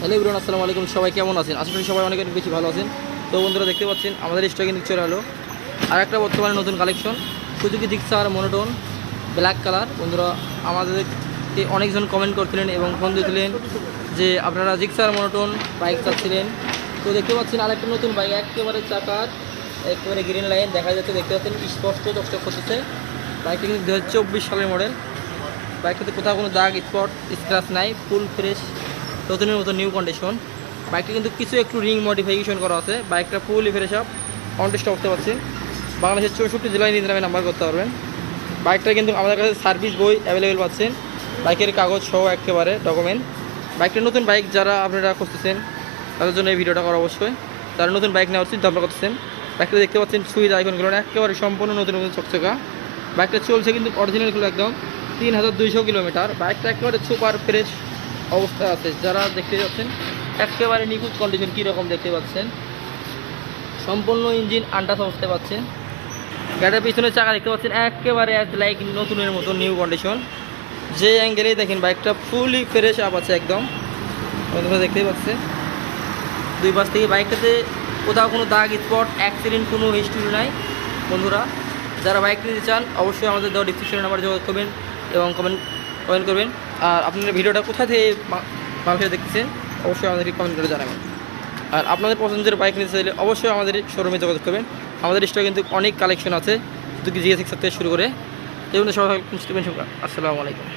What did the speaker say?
Hello ইবরুন আসসালামু আলাইকুম। সবাই কেমন আছেন? আশা করি সবাই অনেক বেশি ভালো আছেন। তো বন্ধুরা, দেখতে পাচ্ছেন, আমাদের স্টক চলে এলো। আর একটা বর্তমানে নতুন collection Suzuki Gixxer monotone black colour বন্ধুরা, আমাদেরকে অনেকজন কমেন্ট করছিলেন এবং ফোন দিয়েছিলেন যে, আপনারা জিক্সার মনোটোন বাইক চাচ্ছিলেন। তো দেখতে পাচ্ছেন, আরেকটা নতুন বাইক একেবারে চাকার, একেবারে গ্রিন লাইন দেখা যাচ্ছে, দেখতে পাচ্ছেন, স্পষ্ট চকচক করতেছে। বাইকটা কিন্তু দু হাজার চব্বিশ সালের মডেল বাইকটাতে কোথাও কোনো দাগ স্পট স্ক্র্যাচ নাই ফুল ফ্রেশ নতুনের মতো নিউ কন্ডিশন বাইকটা কিন্তু কিছু একটু রিং মডিফিকেশন করা আছে। বাইকটা ফুলই ফ্রেশ আপ অনটেস্ট করতে পারছি। বাংলাদেশের চৌষট্টি জেলায় নিতে নামে নাম্বার করতে পারবেন। বাইকটা কিন্তু আমাদের কাছে সার্ভিস বই অ্যাভেলেবেল পাচ্ছেন। বাইকের কাগজ সহ একেবারে ডকুমেন্ট বাইকটা নতুন বাইক যারা আপনারা করতেছেন তাদের জন্য এই ভিডিওটা করা অবশ্যই। তারা নতুন বাইক নেওয়ার চিন্তা ভাবনা করতেছেন বাইকটা দেখতে পাচ্ছেন সুইচ আইকনগুলো একেবারে সম্পূর্ণ নতুন নতুন চকচকা। বাইকটা চলছে কিন্তু অরিজিনালগুলো একদম তিন হাজার দুইশো কিলোমিটার। বাইকটা একেবারে সুপার ফ্রেশ অবস্থায় আছে। যারা দেখতে যাচ্ছেন, একেবারে নিখুঁত কন্ডিশন কীরকম দেখতে পাচ্ছেন? সম্পূর্ণ ইঞ্জিন আন্টাস অবস্থায় পাচ্ছেন। গাড়ির পিছনে চাকা দেখতে পাচ্ছেন, একেবারে লাইক নতুনের মতো নিউ কন্ডিশন যে অ্যাঙ্গেলেই দেখেন বাইকটা ফুলি ফ্রেশ আপ আছে একদম। বন্ধুরা দেখতেই পাচ্ছে দুই পাশ থেকে বাইকটাতে কোথাও কোনো দাগ স্পট অ্যাক্সিডেন্ট কোনো হিস্ট্রি নাই। বন্ধুরা, যারা বাইক নিতে চান, অবশ্যই আমাদের দেওয়া ডিসক্রিপশন নাম্বার যোগাযোগ করবেন এবং কমেন্ট কমেন্ট করবেন। আর আপনাদের ভিডিওটা কোথা থেকে মানুষের দেখতেছেন অবশ্যই আমাদেরকে কমেন্ট করে জানাবেন। আর আপনাদের পছন্দের বাইক নিতে চাইলে অবশ্যই আমাদের শোরুমে যোগাযোগ করবেন। আমাদের স্টকে কিন্তু অনেক কালেকশন আছে দুটি জিএস থেকে শুরু করে। এই জন্য সবাই আসসালামু আলাইকুম।